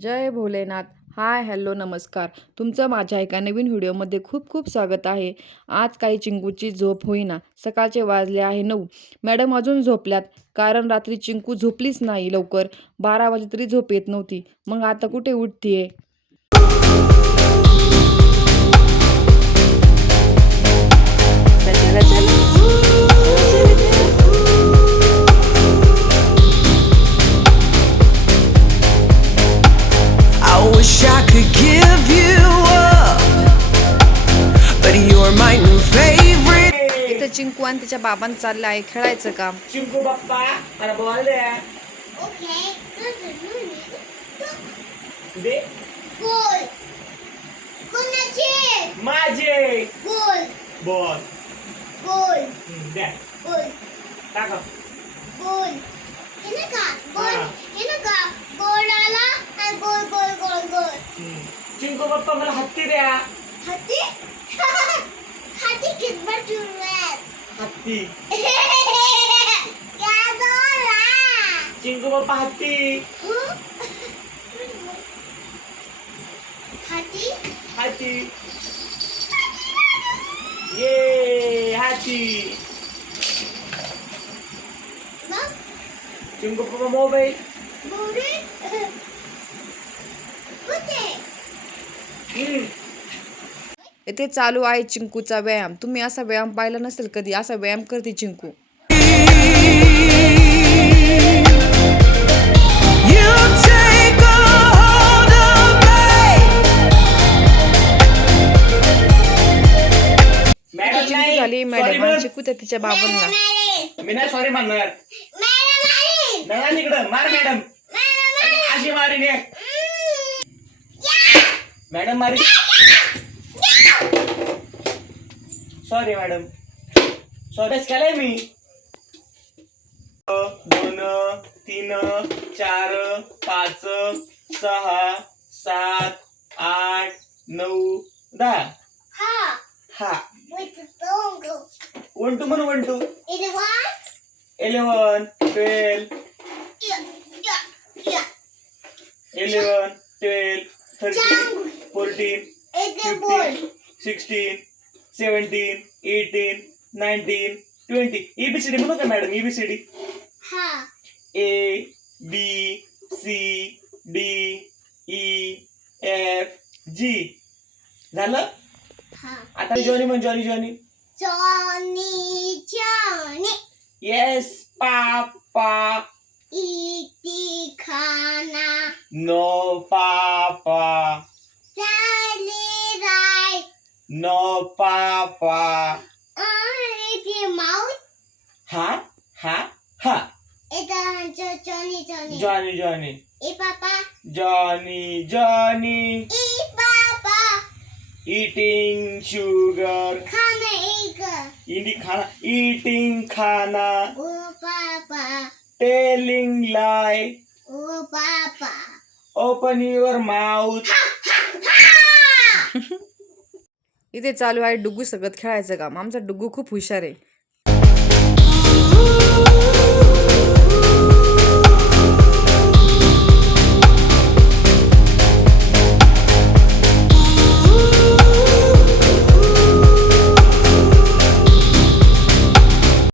जय Bholenath. Hi hello नमस्कार. तुमचं माझ्या एका नवीन व्हिडिओमध्ये खूप खूप स्वागत आहे. आज काही चिंकूची झोप होईना. सकाळचे वाजले आहे नऊ. मॅडम अजून झोपल्यात. कारण रात्री चिंकू झोपलीच नाही लवकर. बारा वाजे तरी झोप येत नव्हती. मग आता कुठे उठतीये? चिंकू आणि तिच्या बाबांना चाललं आहे खेळायचं काम चिंकू बाप्पा मला बॉल द्या. दे? माझे Goal. Ball Goal. द्या. टाका. हे ना का? हा. हे ना का? आला आणि. हम्म. चिंकू बाप्पा मला हत्ती द्या हाती? हाती कितभर ठेवलाय? हत्ती क्या दोरा? चिंकू बाप्पा हत्ती हं? हाती? हत्ती ये हत्ती मग? चिंकू बाप्पा मोबाईल बुरी? कुठे? हम्म. इथे चालू आहे चिंकूचा व्यायाम. तुम्ही असा व्यायाम पाहिला नसेल कधी असा व्यायाम करते चिंकू. झाली मॅडम चिंकू त्या तिच्या बाबांना. मॅडम मी नाही सॉरी म्हणणार. तिकडं मार मॅडम. अशी या. मॅडम मारी सॉरी मॅडम सॉरी केलंय मी दोन तीन चार पाच सहा सात आठ नऊ दहा हा. हा. वन टू म्हणून one two? Eleven twelve. Eleven twelve thirteen. Fourteen. Fifteen sixteen seventeen eighteen nineteen twenty A B C D म्हणू का madam A B C D हा. A B C D E F G झालं? हा. आता Johnny म्हण Johnny Johnny Johnny, Johnny. Yes papa इति खाना no papa राय नो पापा आणि ते माऊत हा हा हा इथं जॉनी जॉनी जॉनी जॉनी ए पापा जॉनी जॉनी ए पापा eating sugar. खाना एक इंडी खाना eating खाना ओ पापा telling lie. O papa open your mouth. इथे चालू आहे डुग्गू सगळं खेळायचं काम. आमचा डुग्गू खूप हुशार आहे.